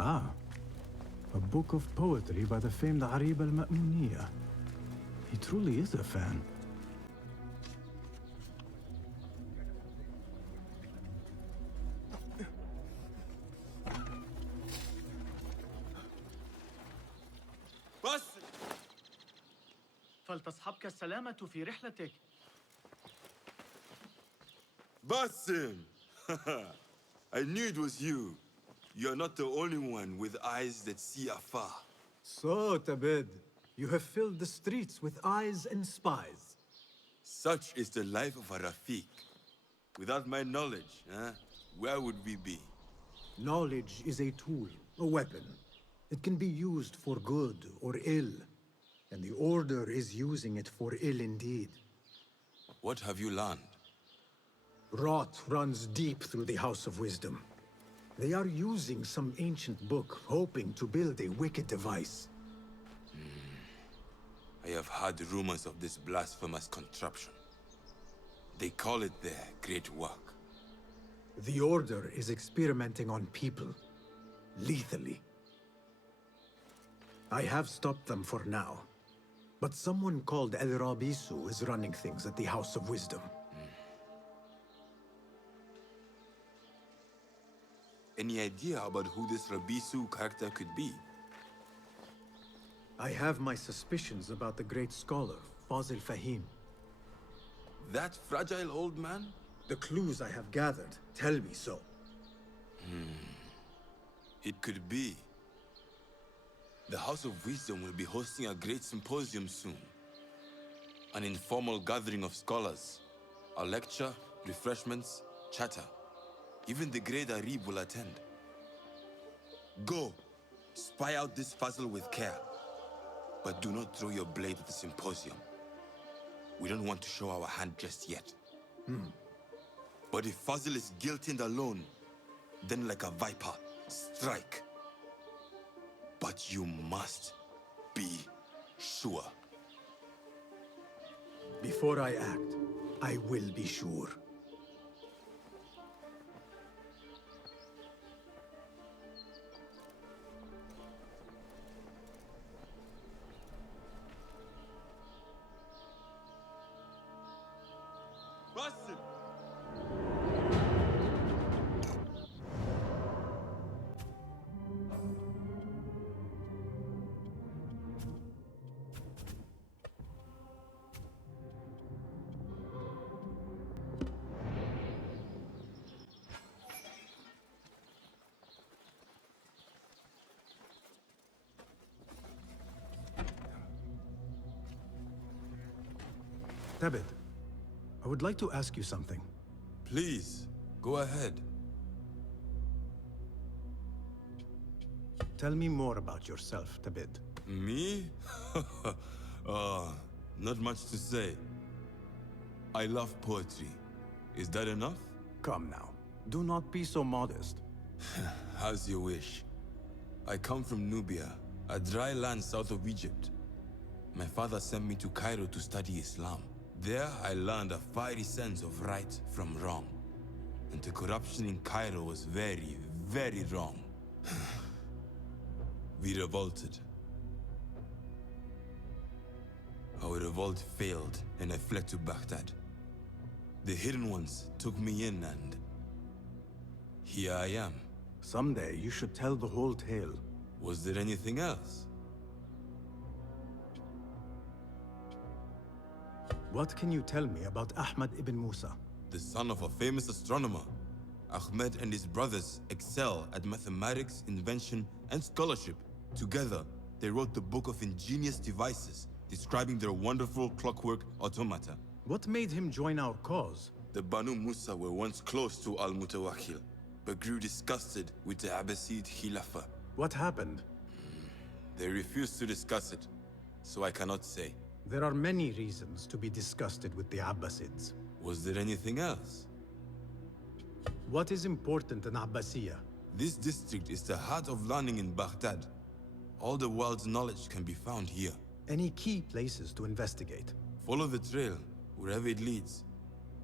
Ah, a book of poetry by the famed Arib al-Ma'muniyah. He truly is a fan. باسم! فلتصحبك السلامة في رحلتك. Basim! I knew it was you. You're not the only one with eyes that see afar. So, Tabid, you have filled the streets with eyes and spies. Such is the life of a Rafiq. Without my knowledge, where would we be? Knowledge is a tool, a weapon. It can be used for good or ill, and the Order is using it for ill indeed. What have you learned? Rot runs deep through the House of Wisdom. They are using some ancient book, hoping to build a wicked device. I have heard rumors of this blasphemous contraption. They call it their great work. The Order is experimenting on people, lethally. I have stopped them for now, but someone called Al-Rabisu is running things at the House of Wisdom. Any idea about who this Rabisu character could be? I have my suspicions about the great scholar, Fazil Fahim. That fragile old man? The clues I have gathered tell me so. It could be. The House of Wisdom will be hosting a Great Symposium soon. An informal gathering of scholars. A lecture, refreshments, chatter. Even the great Arib will attend. Go, spy out this Fazil with care. But do not throw your blade at the symposium. We don't want to show our hand just yet. But if Fazil is guilty and alone, then like a viper, strike. But you must be sure. Before I act, I will be sure. Basim! Tabid, I would like to ask you something. Please, go ahead. Tell me more about yourself, Tabid. Me? Not much to say. I love poetry. Is that enough? Come now, do not be so modest. As you wish. I come from Nubia, a dry land south of Egypt. My father sent me to Cairo to study Islam. There I learned a fiery sense of right from wrong. And the corruption in Cairo was very, very wrong. We revolted. Our revolt failed and I fled to Baghdad. The Hidden Ones took me in and here I am. Someday you should tell the whole tale. Was there anything else? What can you tell me about Ahmad ibn Musa? The son of a famous astronomer. Ahmad and his brothers excel at mathematics, invention, and scholarship. Together, they wrote the Book of Ingenious Devices, describing their wonderful clockwork automata. What made him join our cause? The Banu Musa were once close to Al-Mutawakkil, but grew disgusted with the Abbasid Khilafah. What happened? They refused to discuss it, so I cannot say. There are many reasons to be disgusted with the Abbasids. Was there anything else? What is important in Abbasiyah? This district is the heart of learning in Baghdad. All the world's knowledge can be found here. Any key places to investigate? Follow the trail, wherever it leads.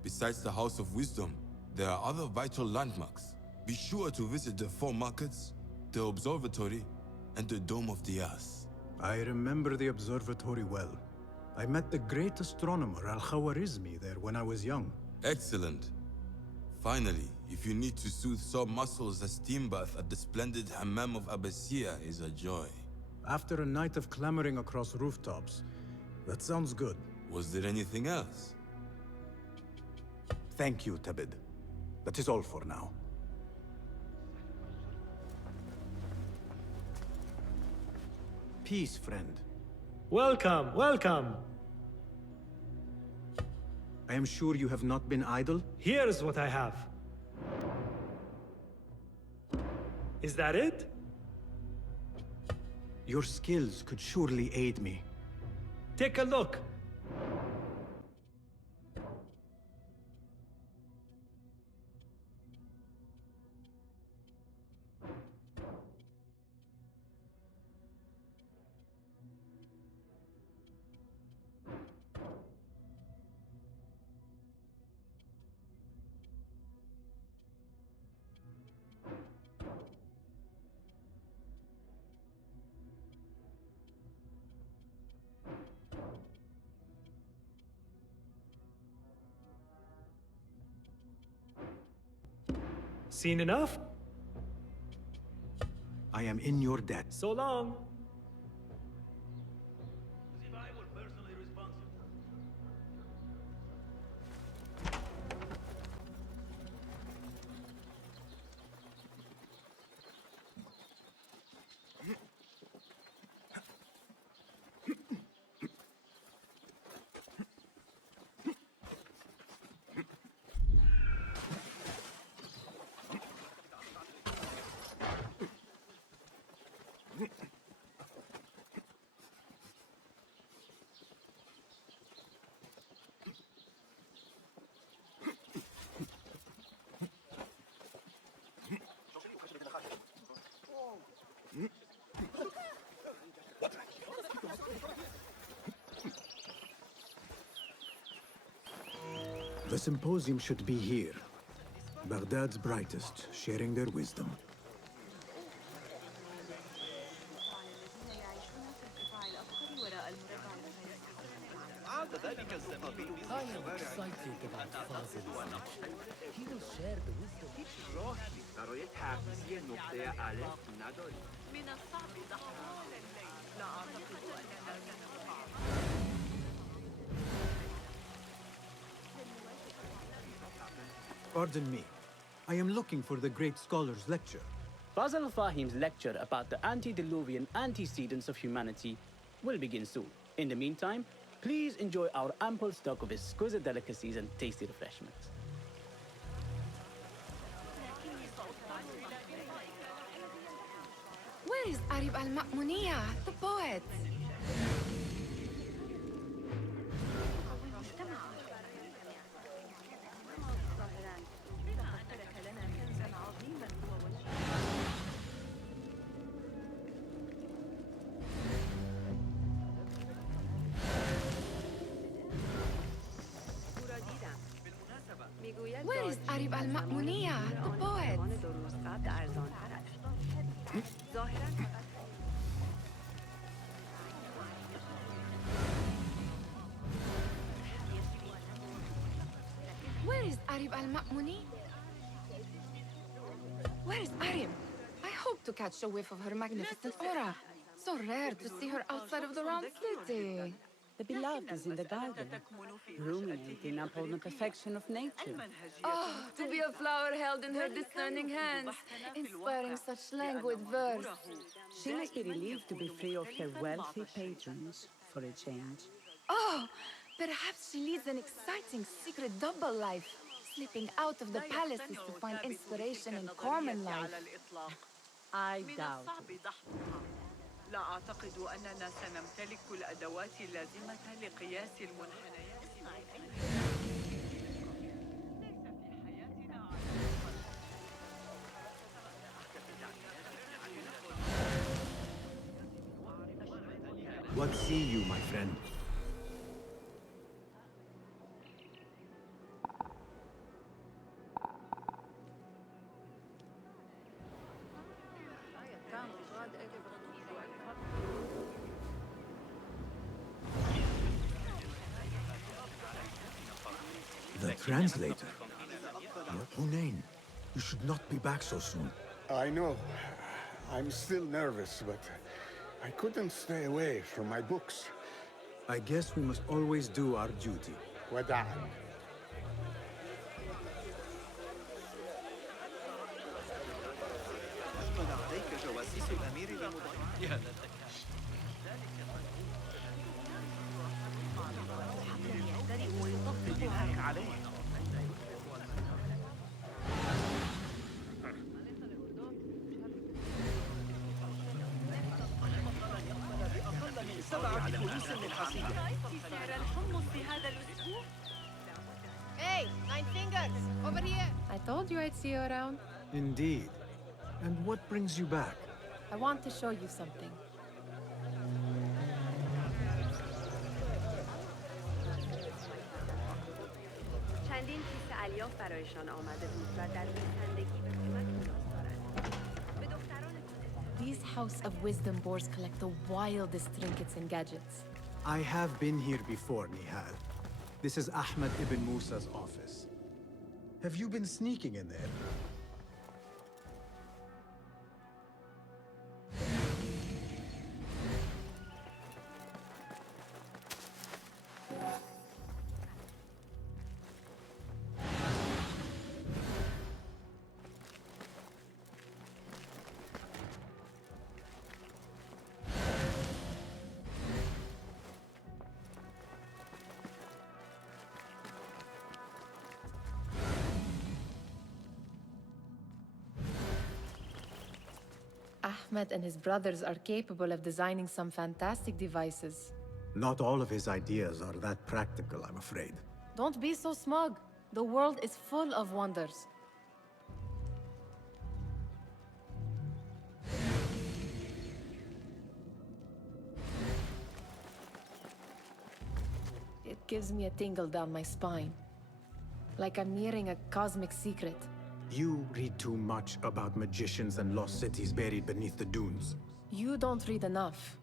Besides the House of Wisdom, there are other vital landmarks. Be sure to visit the 4 markets, the observatory, and the Dome of the Yas. I remember the observatory well. I met the great astronomer Al-Khawarizmi there when I was young. Excellent. Finally, if you need to soothe sore muscles, a steam bath at the splendid hammam of Abbasiyah is a joy. After a night of clambering across rooftops, that sounds good. Was there anything else? Thank you, Tabid. That is all for now. Peace, friend. Welcome, welcome. I am sure you have not been idle? Here's what I have. Is that it? Your skills could surely aid me. Take a look. Seen enough? I am in your debt. So long. The symposium should be here. Baghdad's brightest, sharing their wisdom. I am excited about Fazil. He will share the wisdom. برای تغذیه نقطه الف نداری. من الصعب ضحك لا أعتقد أننا Pardon me. I am looking for the great scholar's lecture. Fazil Fahim's lecture about the antediluvian antecedents of humanity will begin soon. In the meantime, please enjoy our ample stock of exquisite delicacies and tasty refreshments. Where is Arib al-Ma'muniyah, the poet? Where is Arib al-Ma'muniyah, the poet? Where is Arib al-Ma'muni? Where is Arib? I hope to catch a whiff of her magnificent aura. So rare to see her outside of the round city. The beloved is in the garden, ruminating upon the perfection of nature. Oh, to be a flower held in her discerning hands, inspiring such languid verse. She must be relieved to be free of her wealthy patrons for a change. Oh, perhaps she leads an exciting secret double life, slipping out of the palaces to find inspiration in common life. I doubt it. لا أعتقد أننا سنمتلك الأدوات اللازمة لقياس المنحنيات. What see you, my friend? The translator? Hunain, you should not be back so soon. I know. I'm still nervous, but I couldn't stay away from my books. I guess we must always do our duty. Wada'an. Hey, Nine Fingers, over here. I told you I'd see you around. Indeed. And what brings you back? I want to show you something. چندین کیسه الیاف برایشان آمده بود و در این زندگی به کمک نیاز دارند. به دختران These House of Wisdom boars collect the wildest trinkets and gadgets. I have been here before, Nihal. This is Ahmad ibn Musa's office. Have you been sneaking in there? Ahmad and his brothers are capable of designing some fantastic devices. Not all of his ideas are that practical, I'm afraid. Don't be so smug. The world is full of wonders. It gives me a tingle down my spine. Like I'm nearing a cosmic secret. You read too much about magicians and lost cities buried beneath the dunes. You don't read enough.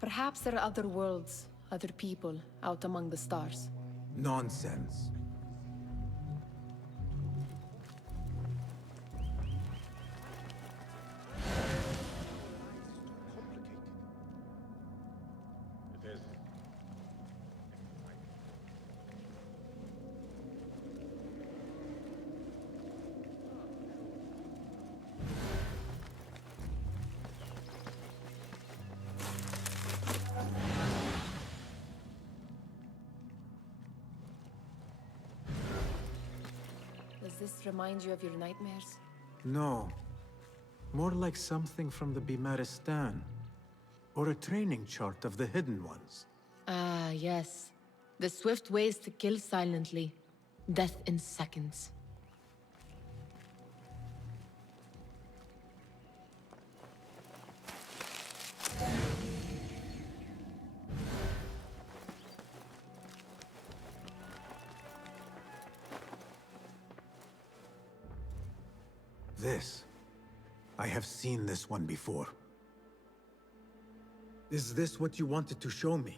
Perhaps there are other worlds, other people, out among the stars. Nonsense. Does this remind you of your nightmares? No. More like something from the Bimaristan. Or a training chart of the Hidden Ones. Ah, yes. The swift ways to kill silently. Death in seconds. This. I have seen this one before. Is this what you wanted to show me?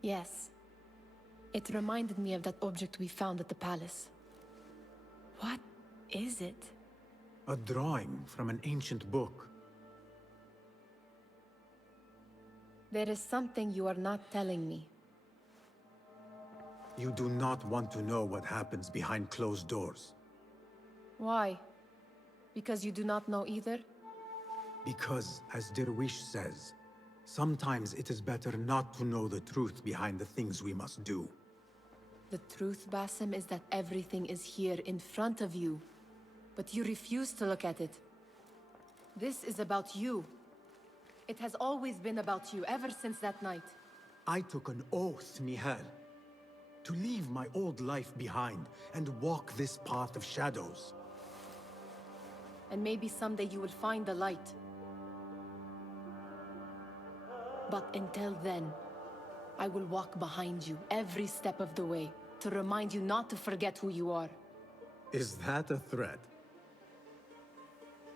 Yes. It reminded me of that object we found at the palace. What is it? A drawing from an ancient book. There is something you are not telling me. You do not want to know what happens behind closed doors. Why? Because you do not know either? Because, as Derwish says, sometimes it is better not to know the truth behind the things we must do. The truth, Basim, is that everything is here in front of you. But you refuse to look at it. This is about you. It has always been about you, ever since that night. I took an oath, Nihal, to leave my old life behind and walk this path of shadows. And maybe someday you will find the light. But until then, I will walk behind you every step of the way to remind you not to forget who you are. Is that a threat?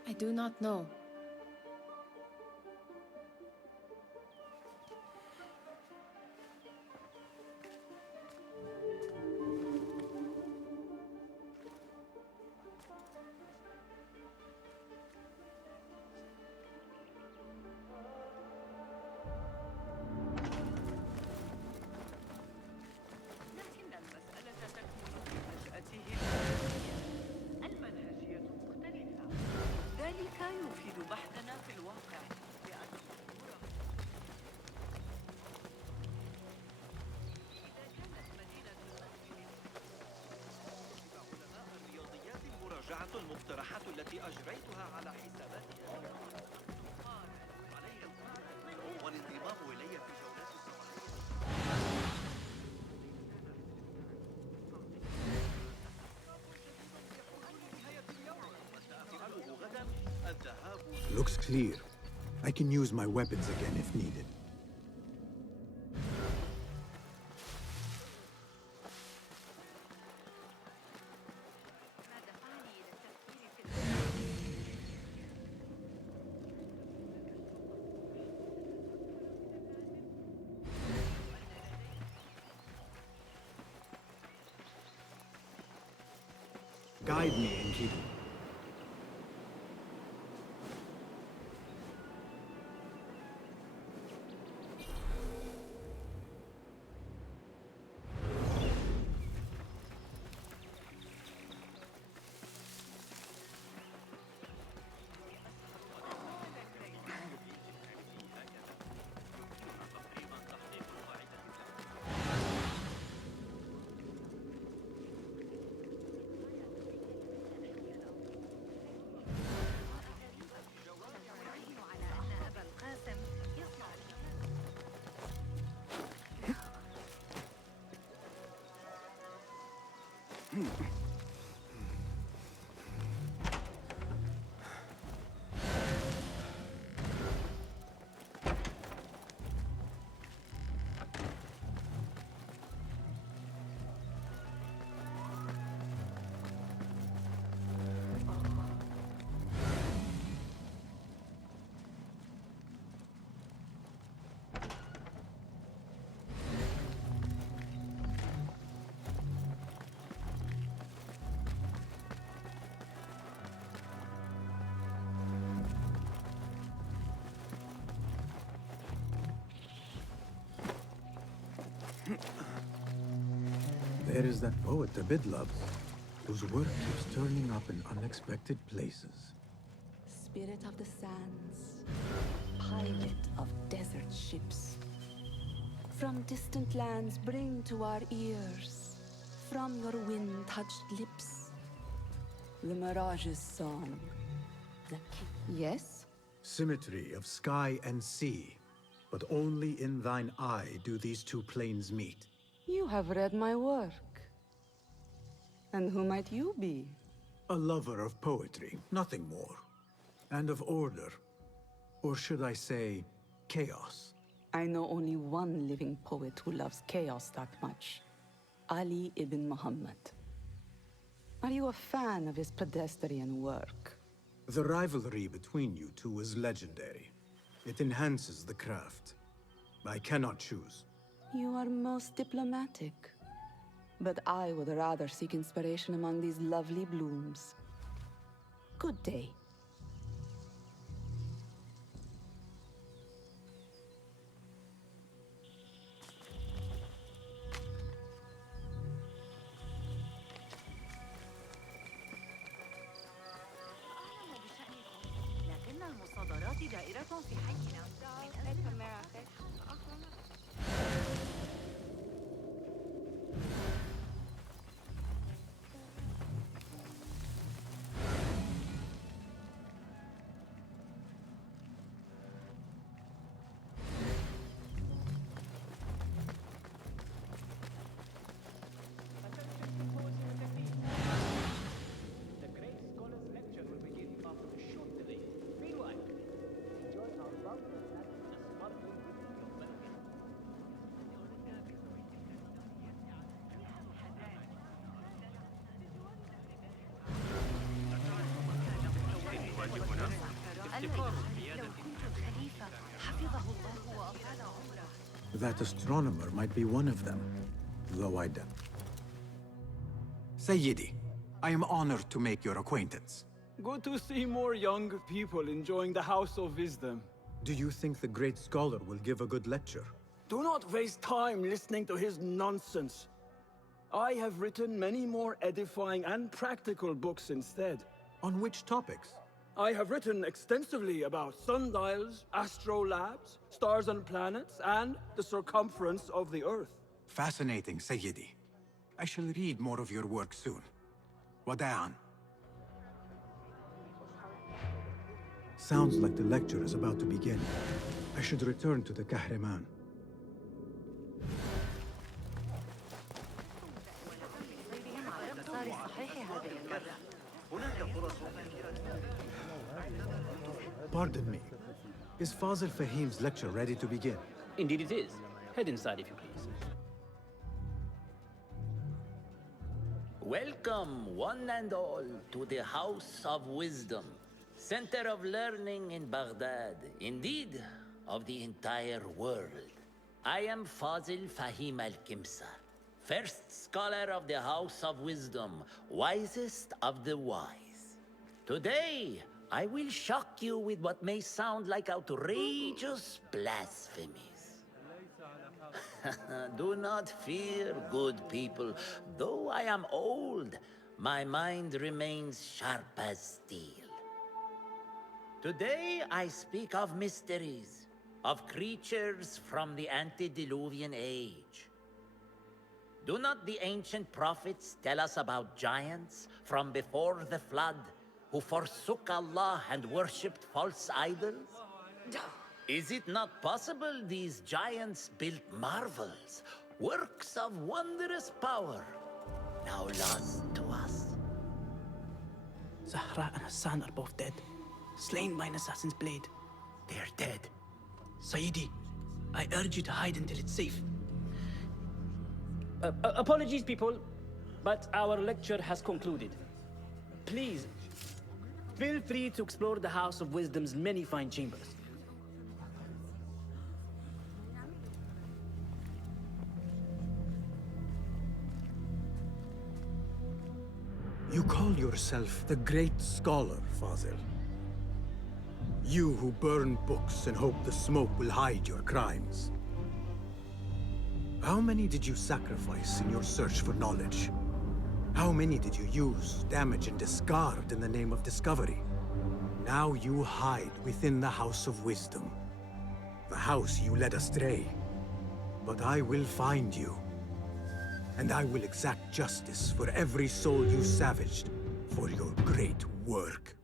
I do not know. المقترحات التي أجريتها على حساباتها علي والانضمام إلي في جولات الصباحية. سأفعله غدا الذهاب. Looks clear. I can use my weapons again if needed. Guide me and keep... There is that poet Abid loves, whose work keeps turning up in unexpected places. Spirit of the sands, pilot of desert ships. From distant lands bring to our ears, from your wind-touched lips, the Mirage's song. Yes? Symmetry of sky and sea, but only in thine eye do these two planes meet. You have read my work. And who might you be? A lover of poetry, nothing more. And of order. Or should I say, chaos. I know only one living poet who loves chaos that much. Ali ibn Muhammad. Are you a fan of his pedestrian work? The rivalry between you two is legendary. It enhances the craft. I cannot choose. You are most diplomatic. But I would rather seek inspiration among these lovely blooms. Good day. لكن المصادرات دائرة في حينا. That astronomer might be one of them, though I doubt. Sayyidi, I am honored to make your acquaintance. Good to see more young people enjoying the House of Wisdom. Do you think the great scholar will give a good lecture? Do not waste time listening to his nonsense. I have written many more edifying and practical books instead. On which topics? I have written extensively about sundials, astrolabes, stars and planets, and the circumference of the Earth. Fascinating, Sayyidi. I shall read more of your work soon. Wada'an. Sounds like the lecture is about to begin. I should return to the Kahraman. Pardon me. Is Fazil Fahim's lecture ready to begin? Indeed it is. Head inside if you please. Welcome, one and all, to the House of Wisdom, center of learning in Baghdad, indeed, of the entire world. I am Fazil Fahim al-Kimsa, first scholar of the House of Wisdom, wisest of the wise. Today, I will shock you with what may sound like outrageous blasphemies. Do not fear, good people. Though I am old, my mind remains sharp as steel. Today I speak of mysteries, of creatures from the antediluvian age. Do not the ancient prophets tell us about giants from before the flood who forsook Allah and worshipped false idols? Is it not possible these giants built marvels, works of wondrous power, now lost to us? Zarah and Hassan are both dead, slain by an assassin's blade. They're dead. Sayyidi, I urge you to hide until it's safe. Apologies, people, but our lecture has concluded. Please, feel free to explore the House of Wisdom's many fine chambers. You call yourself the Great Scholar, Fazil. You who burn books and hope the smoke will hide your crimes. How many did you sacrifice in your search for knowledge? How many did you use, damage, and discard in the name of discovery? Now you hide within the House of Wisdom. The house you led astray. But I will find you. And I will exact justice for every soul you savaged for your great work.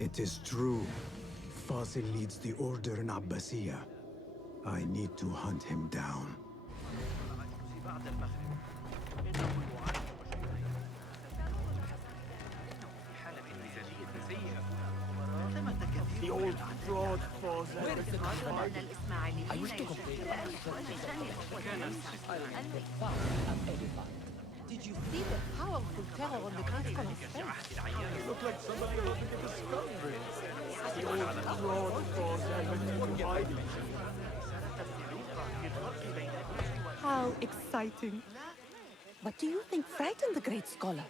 It is true. Fazil leads the order in Abbasiyah. I need to hunt him down. The old fraud Fazil. I used to complete Did you see the powerful terror on the Great Symposium? You look like somebody hoping to discover it. The old fraud Fazil. How exciting. What do you think frightened the great scholar?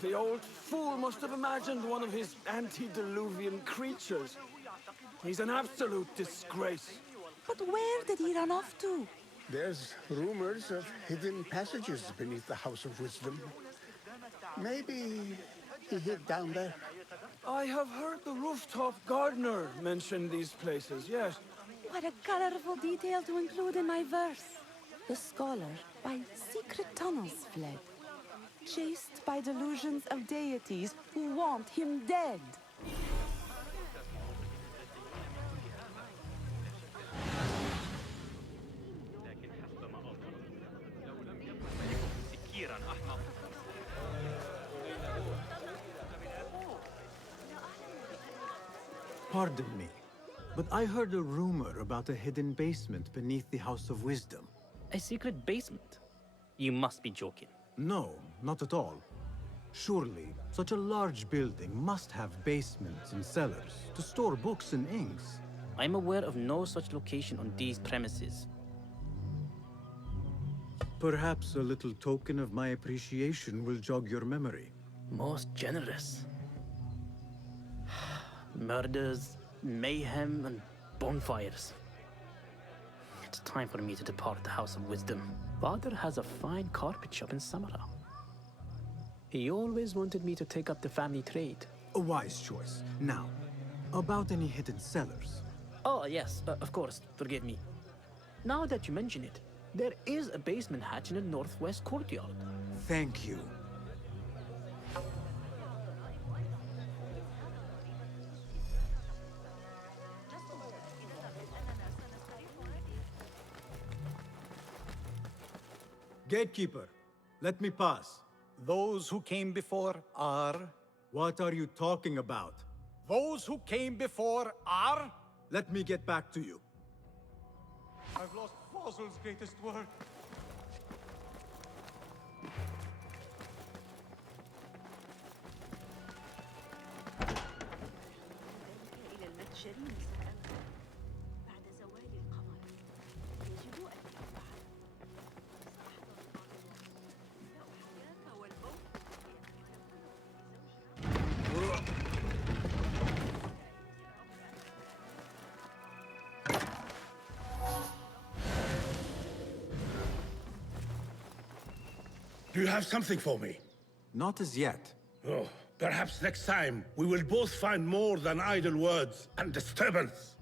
The old fool must have imagined one of his antediluvian creatures. He's an absolute disgrace. But where did he run off to? There's rumors of hidden passages beneath the House of Wisdom. Maybe he hid down there. I have heard the rooftop gardener mention these places, yes. What a colorful detail to include in my verse. The scholar by secret tunnels fled, chased by delusions of deities who want him dead. Pardon me, but I heard a rumor about a hidden basement beneath the House of Wisdom. A secret basement? You must be joking. No, not at all. Surely, such a large building must have basements and cellars to store books and inks. I'm aware of no such location on these premises. Perhaps a little token of my appreciation will jog your memory. Most generous. Murders, mayhem, and bonfires. It's time for me to depart the House of Wisdom. Father has a fine carpet shop in Samara. He always wanted me to take up the family trade. A wise choice. Now, About any hidden cellars? Oh, yes, of course. Forgive me. Now that you mention it, there is a basement hatch in the northwest courtyard. Thank you. Gatekeeper, let me pass. Those who came before are... What are you talking about? Those who came before are... Let me get back to you. I've lost Fazil's greatest work. إلى المتجر مساء بعد زوال القمر يجب أن يفعل حياك والموت Do you have something for me? Not as yet. Oh, perhaps next time we will both find more than idle words and disturbance.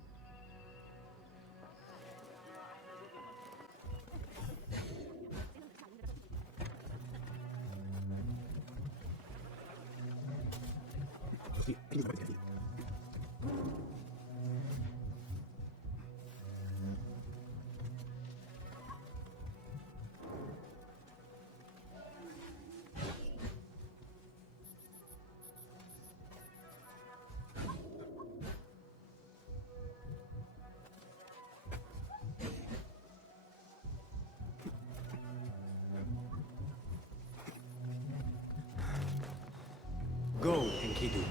Go, Enkidu.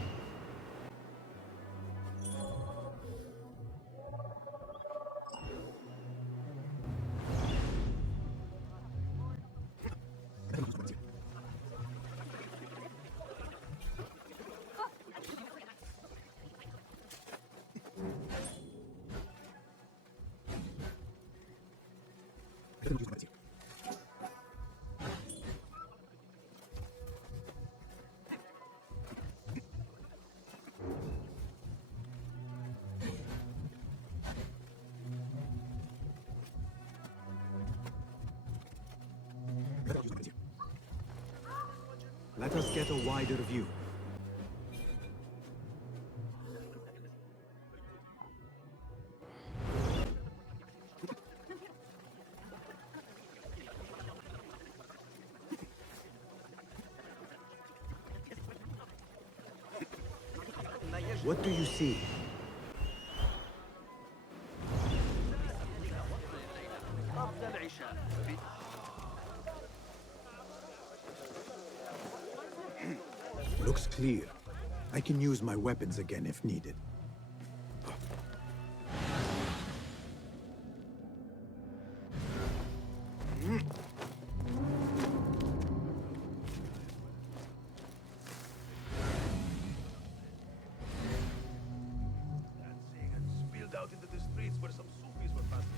Let us get a wider view. What do you see? Looks clear. I can use my weapons again if needed. Dancing and spilled out into the streets where some Sufis were passing.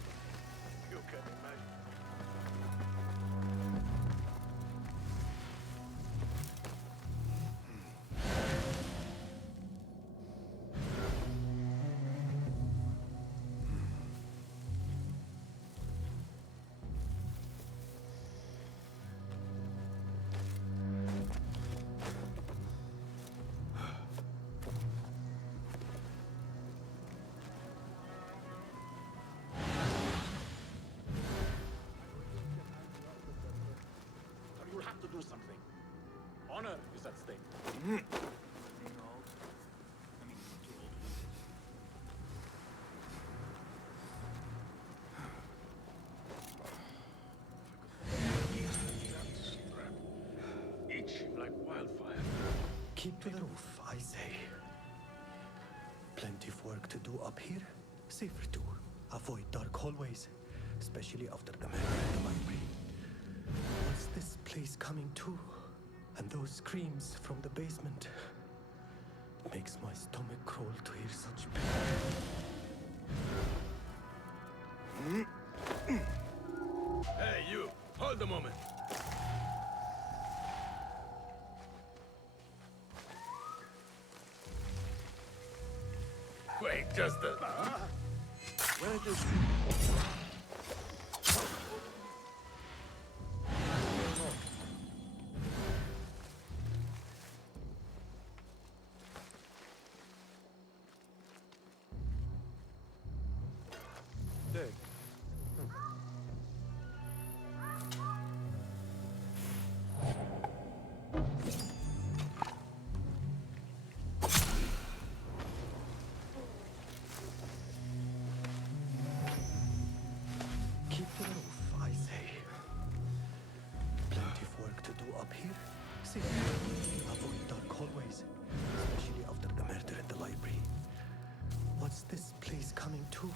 You can imagine. You'll have to do something. Honor is at stake. Itching like wildfire. Keep to the roof, I say. Plenty of work to do up here. Safer too. Avoid dark hallways, especially after the man in the library. What's this place coming to? And those screams from the basement. It makes my stomach crawl to hear such pain. Hey, you! Hold a moment. ain't just a... Where does... Dead. Keep to the roof, I say. Plenty of work to do up here. See, avoid dark hallways, especially after the murder at the library. What's this place coming to?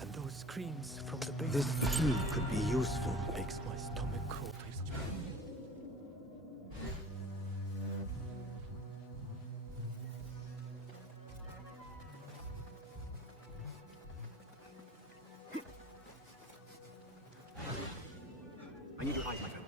And those screams from the basement. This key could be useful. Makes my stomach crawl. I need your eyes, my friend.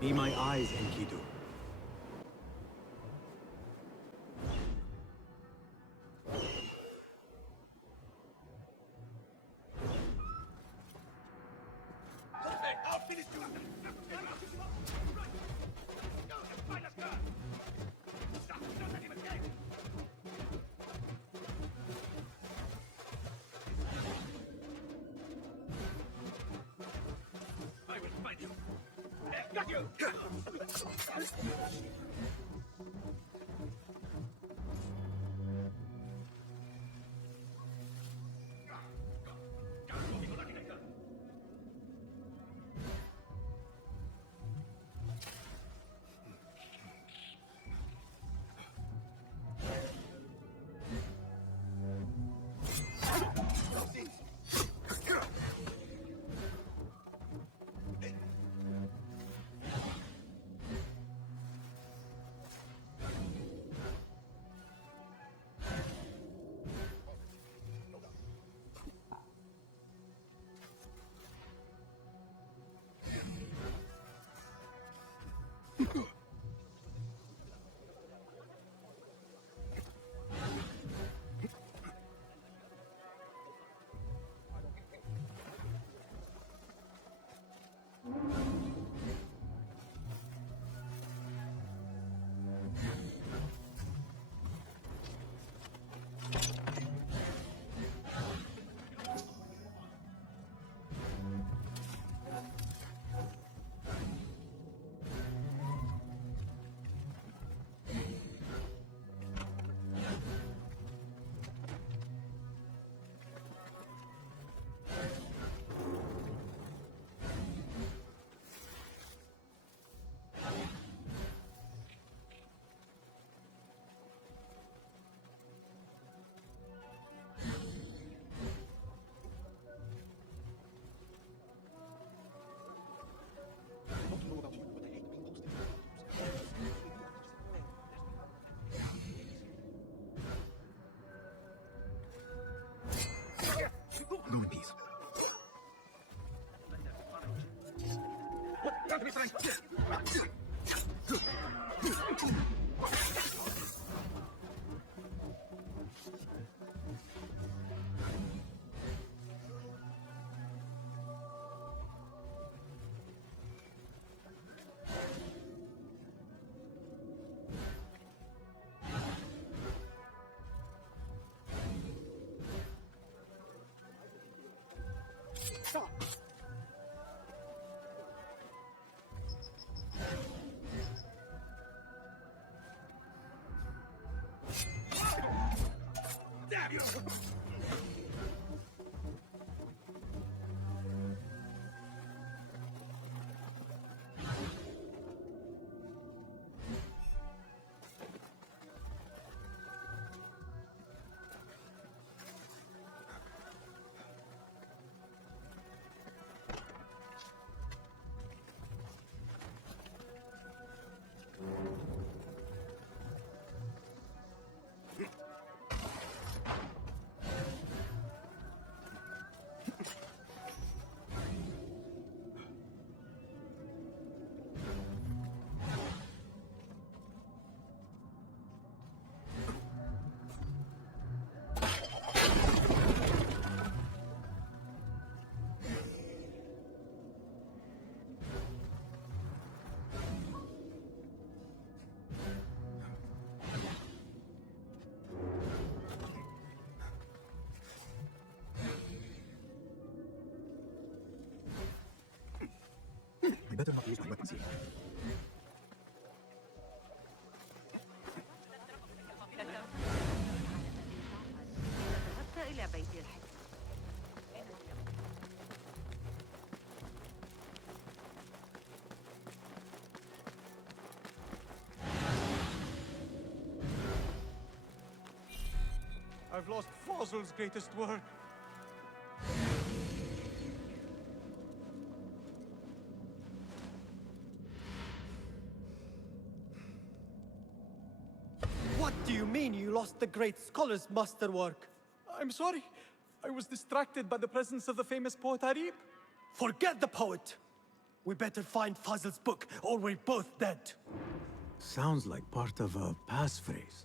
Be my eyes, Enkidu. I'll finish you. I will find you. Got you! Go in peace. Time to be frank. Stop. I better not use my weapons here. ذهبت إلى بيت الحكمة. I've lost Fazil's greatest work. What do you mean you lost the great scholar's masterwork? I'm sorry. I was distracted by the presence of the famous poet Arib. Forget the poet! We better find Fazil's book, or we're both dead. Sounds like part of a passphrase.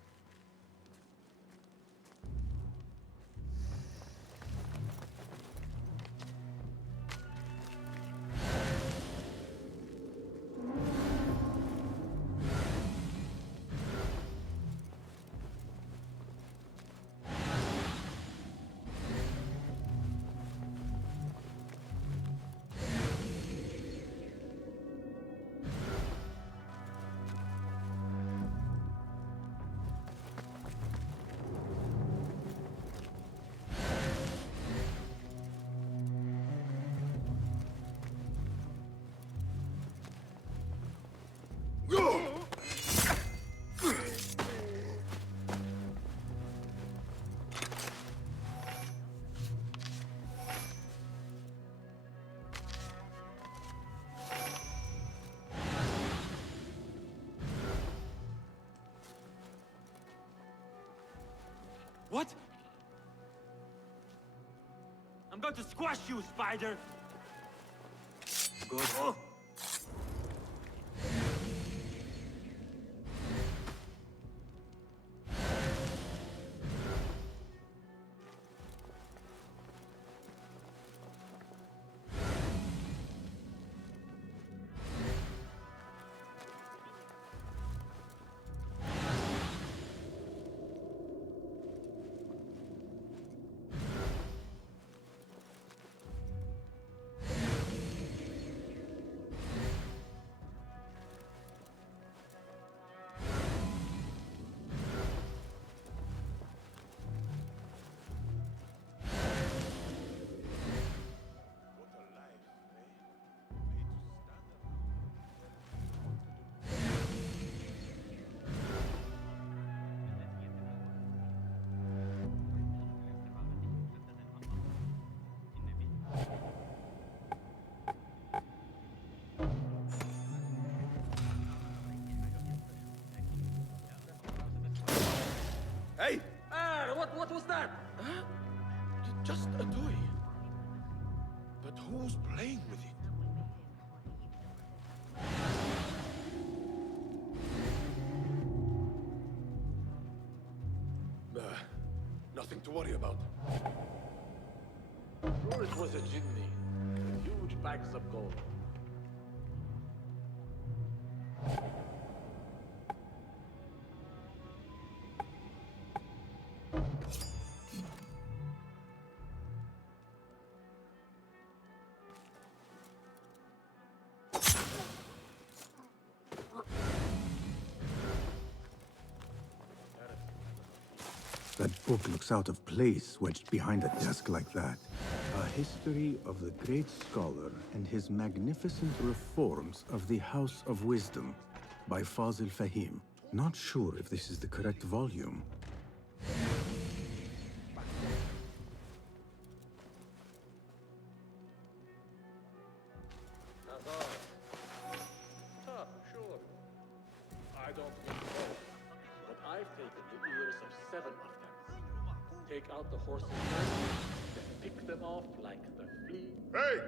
What? I'm going to squash you, spider! Good. Oh. Hey! What was that? Huh? Just a toy. But who's playing with it? Nothing to worry about. Sure, it was a jinni with huge bags of gold. That book looks out of place wedged behind a desk like that. A history of the great scholar and his magnificent reforms of the House of Wisdom by Fazil Fahim. Not sure if this is the correct volume. Sure. I don't know, but I've taken the ears of 7 of them. Take out the horses first, then pick them off like the flea. Hey!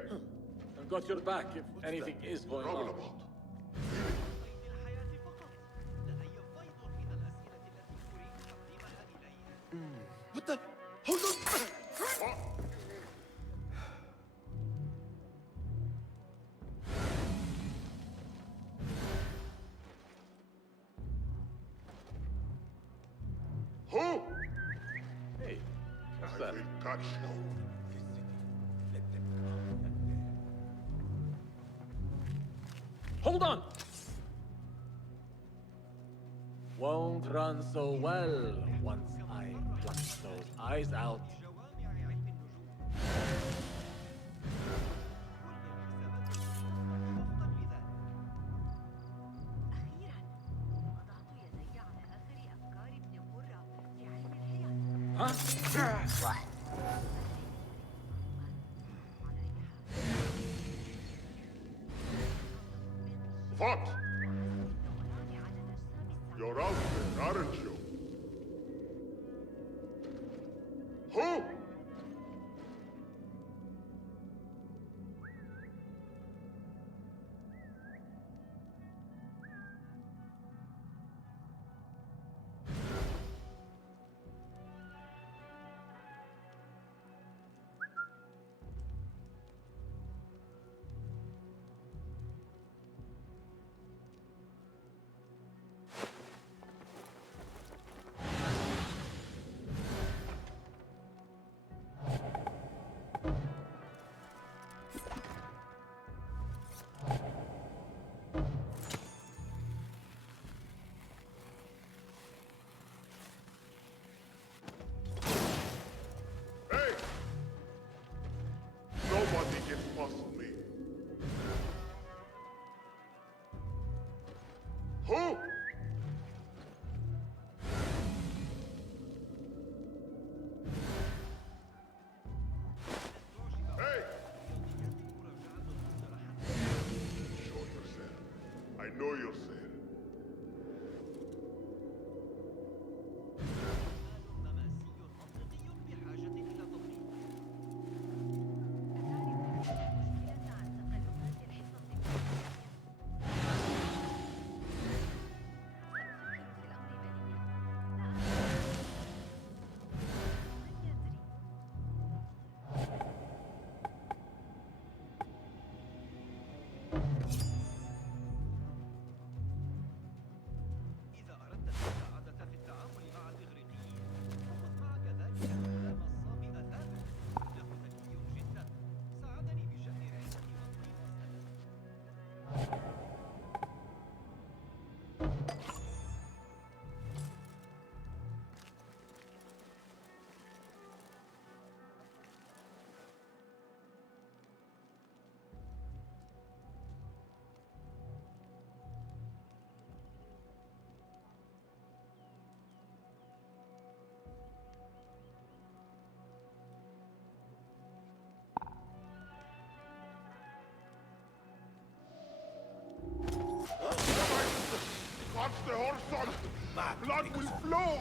I've got your back if anything is going on. What the? Hold on! Who? Hey, what's that? Touch Hold on! Won't run so well once I pluck those eyes out. Huh? What? You're out there, aren't you? Who? Nobody can puzzle me. Who? Hey! Show yourself. I know yourself. Catch the horse on! Blood will flow!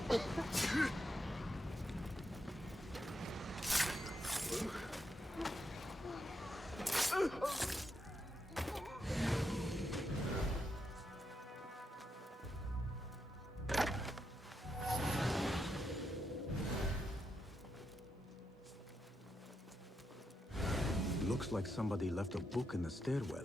Looks like somebody left a book in the stairwell.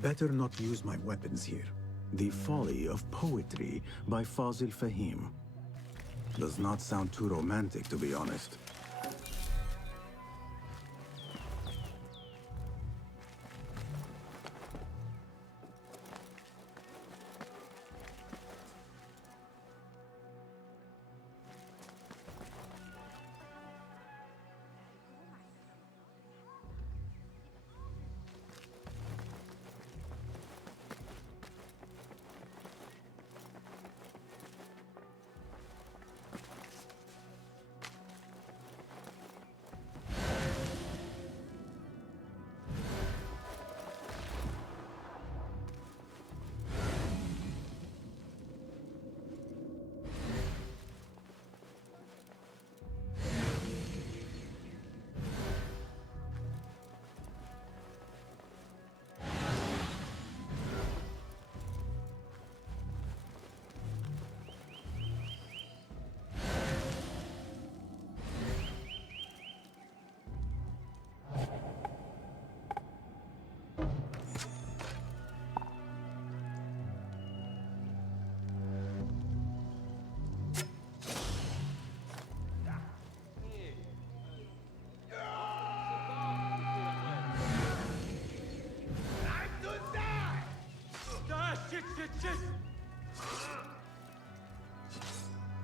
better not use my weapons here. The Folly of Poetry by Fazil Fahim. Does not sound too romantic, to be honest.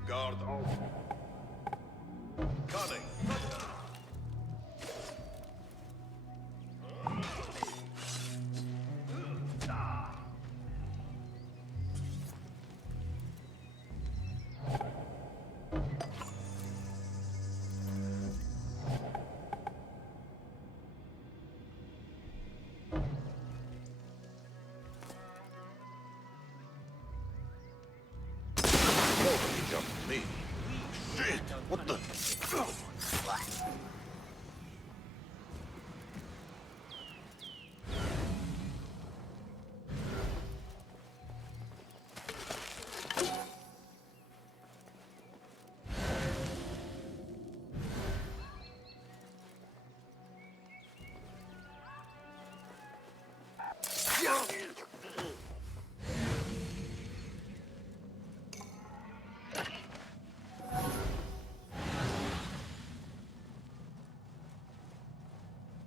Guard off. Cunning. Nobody jumped me. Shit! What the?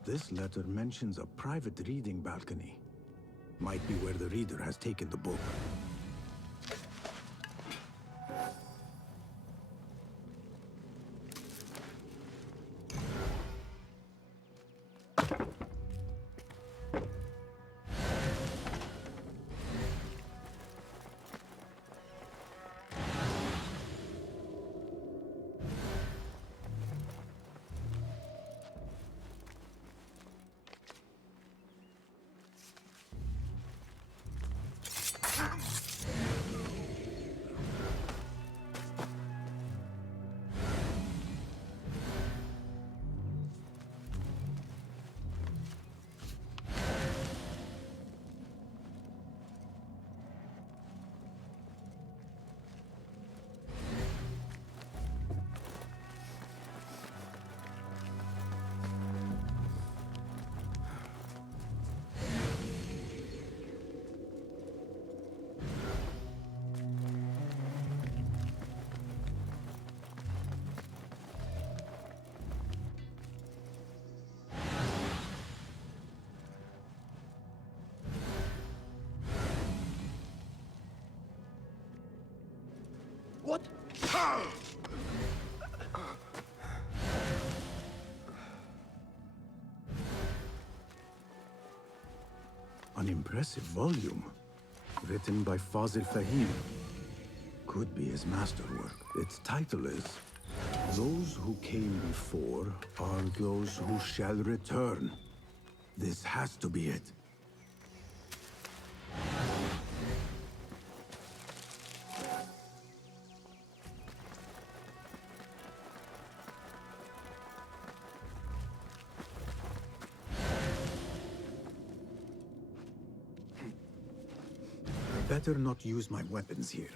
This letter mentions a private reading balcony. Might be where the reader has taken the book. What? An impressive volume, written by Fazil Fahim. Could be his masterwork. Its title is, Those Who Came Before Are Those Who Shall Return. This has to be it. Better not use my weapons here.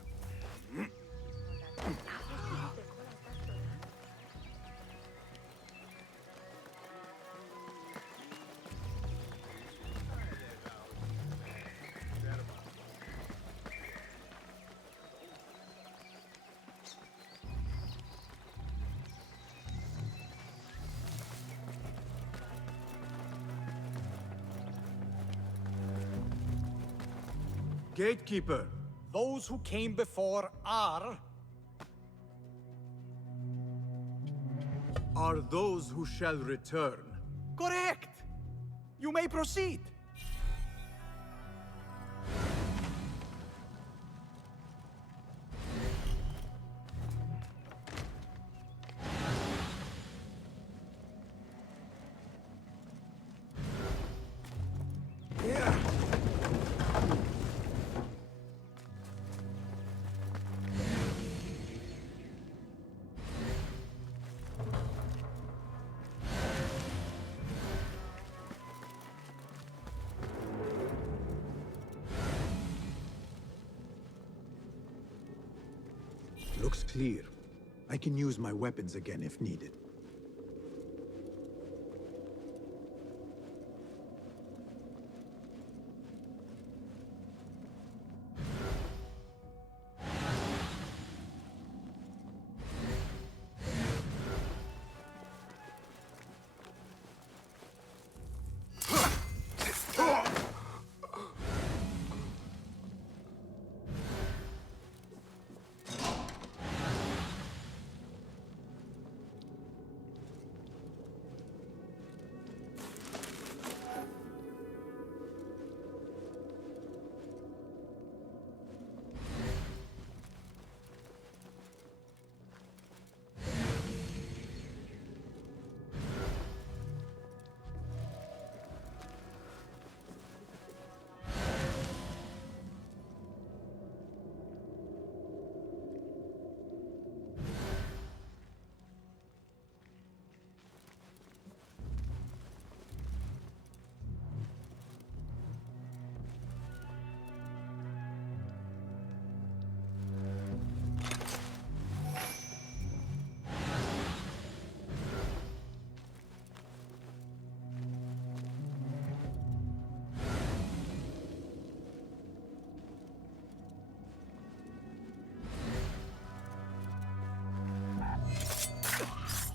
Gatekeeper. Those who came before are those who shall return. correct. You may proceed. Looks clear. I can use my weapons again if needed.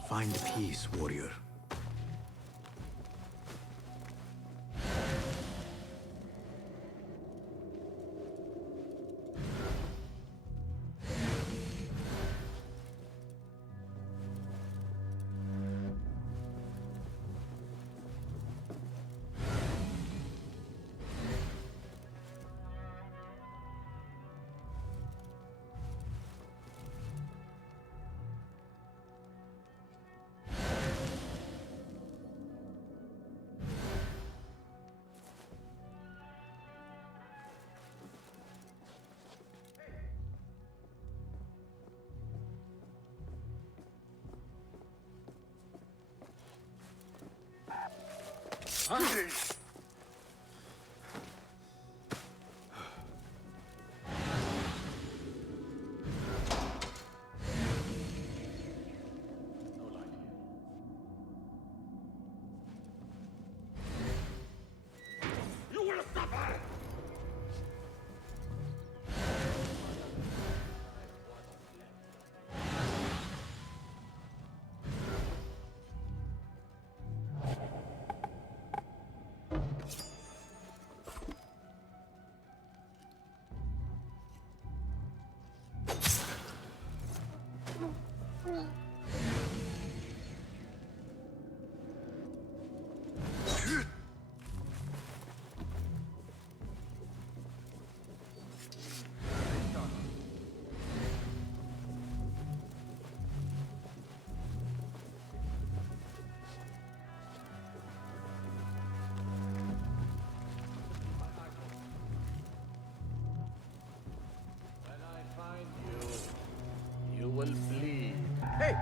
Find peace, warrior. You will suffer! You will bleed. Hey!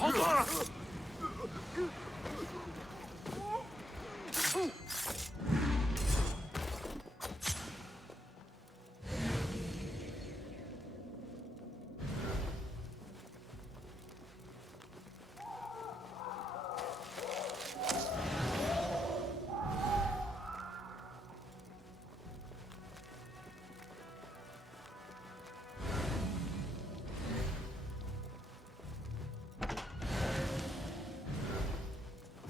Hold on!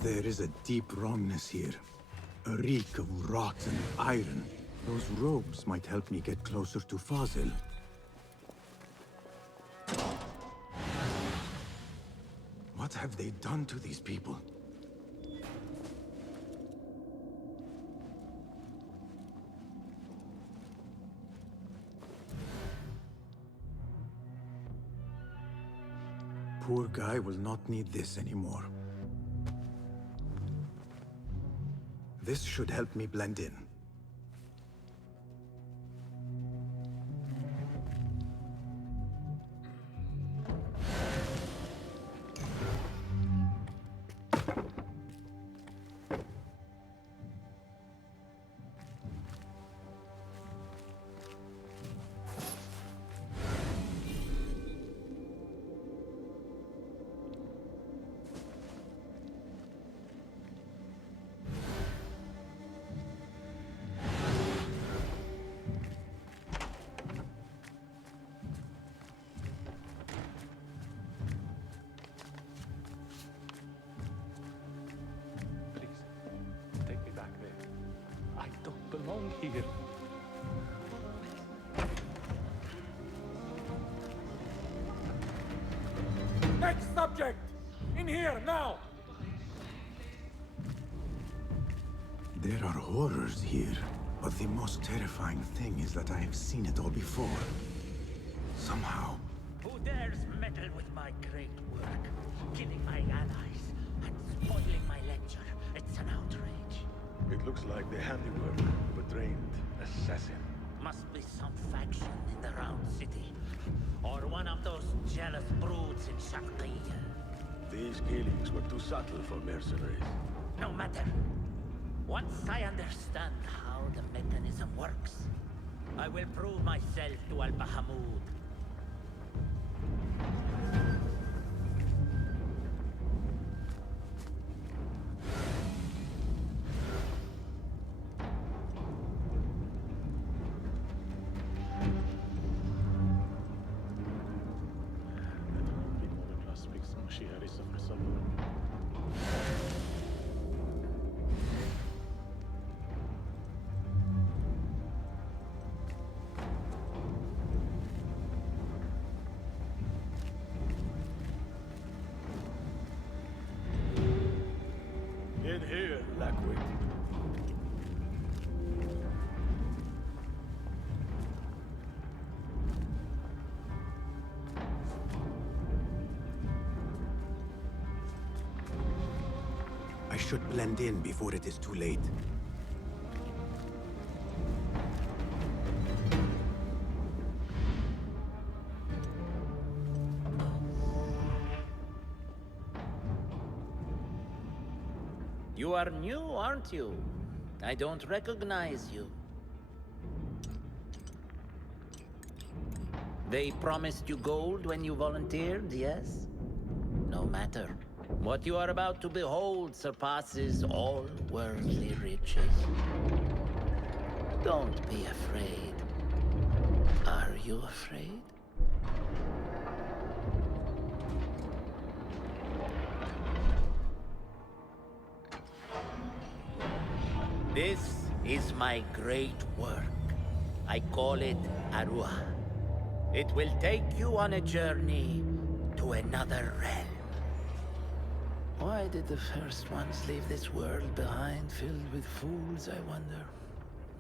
There is a deep wrongness here. A reek of rot and iron. Those robes might help me get closer to Fazil. What have they done to these people? Poor guy will not need this anymore. This should help me blend in. Take me back there. I don't belong here. Next subject! In here, now! There are horrors here, but the most terrifying thing is that I have seen it all before. Somehow. Who dares meddle with my great work? Killing my allies and spoiling my lecture. It's an outrage. It looks like the handiwork of a trained assassin. Must be some faction in the Round City. Or one of those jealous broods in Sharqiyya. These killings were too subtle for mercenaries. No matter. Once I understand how the mechanism works, I will prove myself to Al-Bahamud. In here, Lackwit. I should blend in before it is too late. You are new, aren't you? I don't recognize you. They promised you gold when you volunteered, yes? No matter. What you are about to behold surpasses all worldly riches. Don't be afraid. Are you afraid? This is my great work. I call it Aruah. It will take you on a journey to another realm. Why did the first ones leave this world behind, filled with fools, I wonder,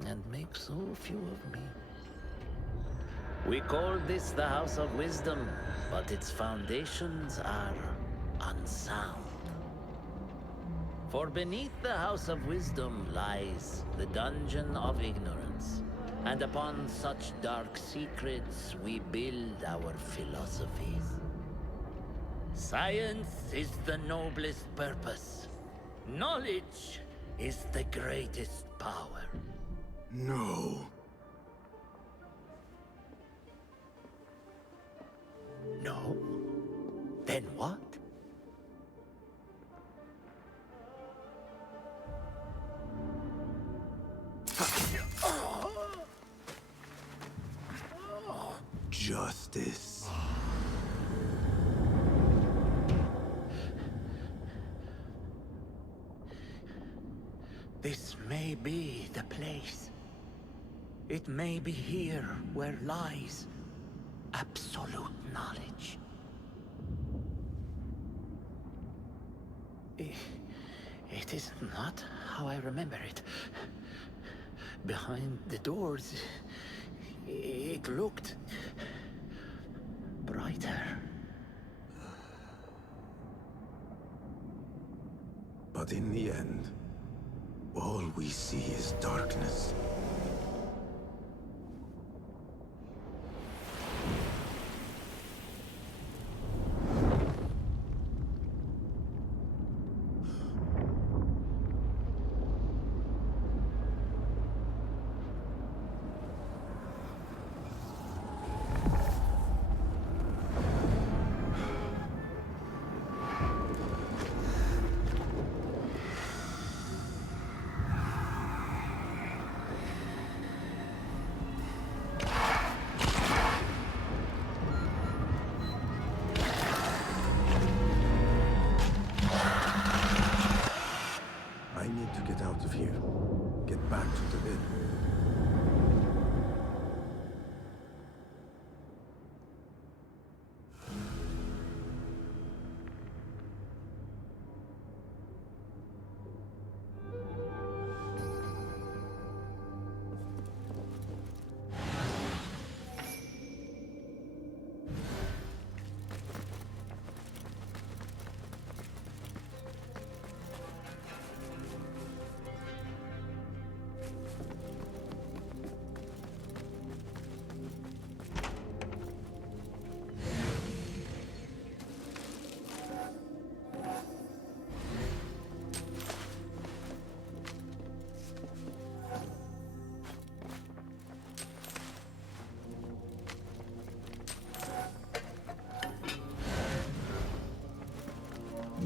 and make so few of me? We call this the House of Wisdom, but its foundations are unsound. For beneath the House of Wisdom lies the Dungeon of Ignorance, and upon such dark secrets we build our philosophies. Science is the noblest purpose. Knowledge is the greatest power. No. No? Then what? Justice. be the place. It may be here where lies absolute knowledge. It is not how I remember it. Behind the doors, it looked brighter. But in the end, all we see is darkness.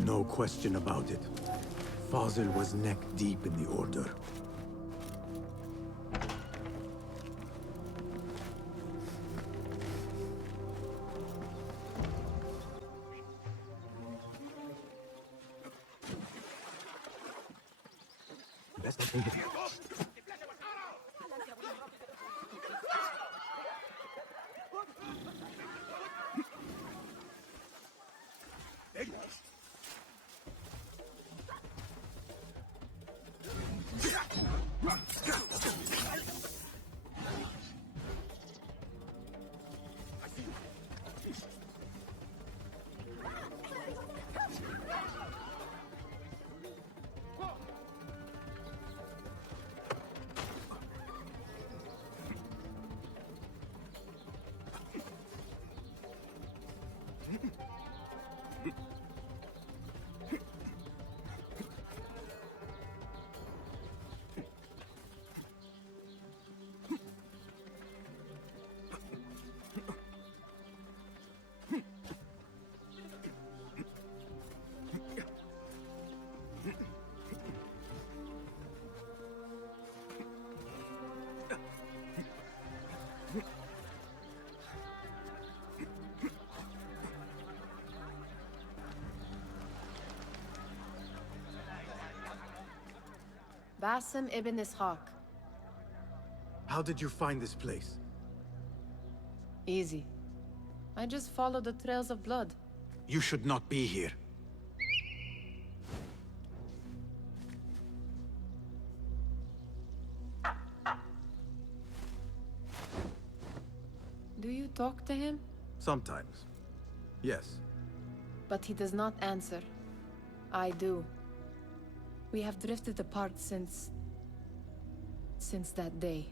No question about it. Fazil was neck deep in the Order. Best of interview. Basim ibn Ishaq. How did you find this place? Easy. I just followed the trails of blood. You should not be here. Do you talk to him? Sometimes. Yes. But he does not answer. I do. We have drifted apart since that day.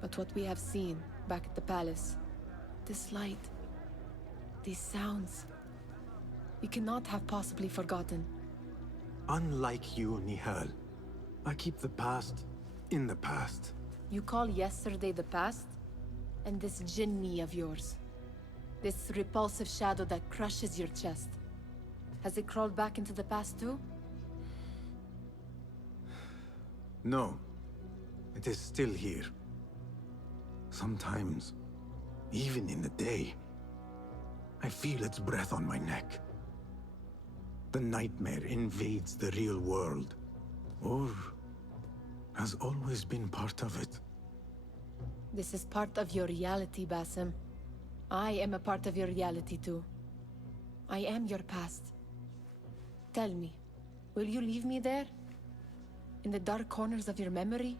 But what we have seen back at the palace, this light, these sounds, we cannot have possibly forgotten. Unlike you, Nihal, I keep the past in the past. You call yesterday the past? And this jinni of yours, this repulsive shadow that crushes your chest, has it crawled back into the past too? No. It is still here. Sometimes, even in the day, I feel its breath on my neck. The nightmare invades the real world. Or has always been part of it. This is part of your reality, Basim. I am a part of your reality too. I am your past. Tell me, will you leave me there? In the dark corners of your memory?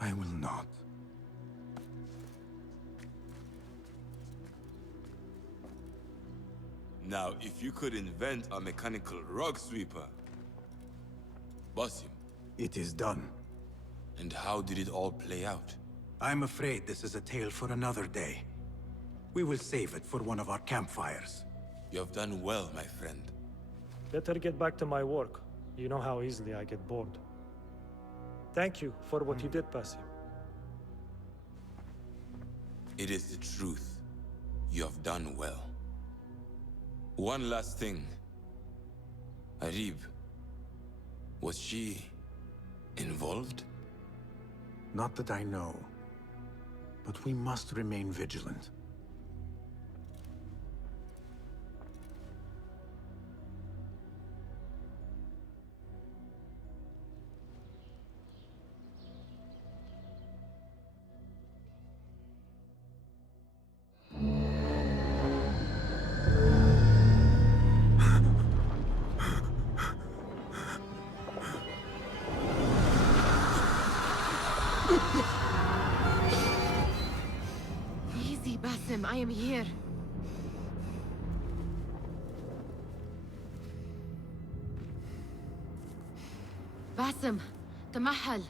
I will not. Now, if you could invent a mechanical rug sweeper. Basim. It is done. And how did it all play out? I'm afraid this is a tale for another day. We will save it for one of our campfires. You have done well, my friend. Better get back to my work. You know how easily I get bored. Thank you for what you did, Basim. It is the truth. You have done well. One last thing. Arib. Was she involved? Not that I know. But we must remain vigilant. Easy, Basim, I am here. Basim, Tamahal.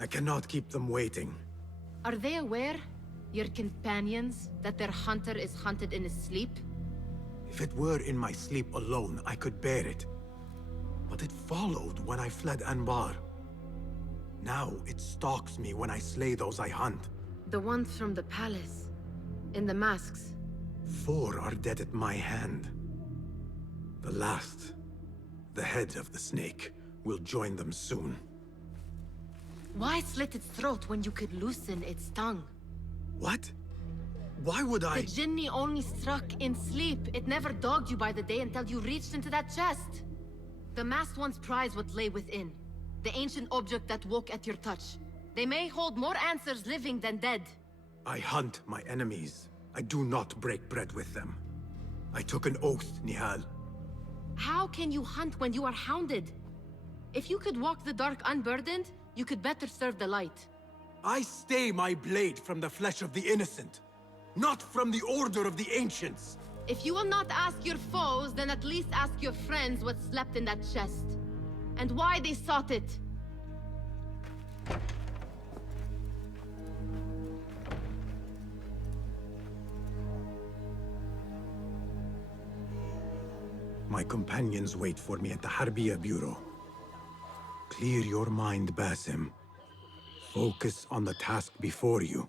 I cannot keep them waiting. Are they aware, your companions, that their hunter is hunted in his sleep? If it were in my sleep alone, I could bear it. But it followed when I fled Anbar. Now it stalks me when I slay those I hunt. The ones from the palace, in the masks. 4 are dead at my hand. The last, the head of the snake, will join them soon. Why slit its throat when you could loosen its tongue? What? Why would I? The Jinni only struck in sleep. It never dogged you by the day until you reached into that chest. The masked ones prize what lay within. The ancient object that woke at your touch. They may hold more answers living than dead. I hunt my enemies. I do not break bread with them. I took an oath, Nihal. How can you hunt when you are hounded? If you could walk the dark unburdened, you could better serve the light. I stay my blade from the flesh of the innocent, not from the order of the ancients. If you will not ask your foes, then at least ask your friends what slept in that chest. And why they sought it. My companions wait for me at the Abbasiyah Bureau. Clear your mind, Basim. Focus on the task before you.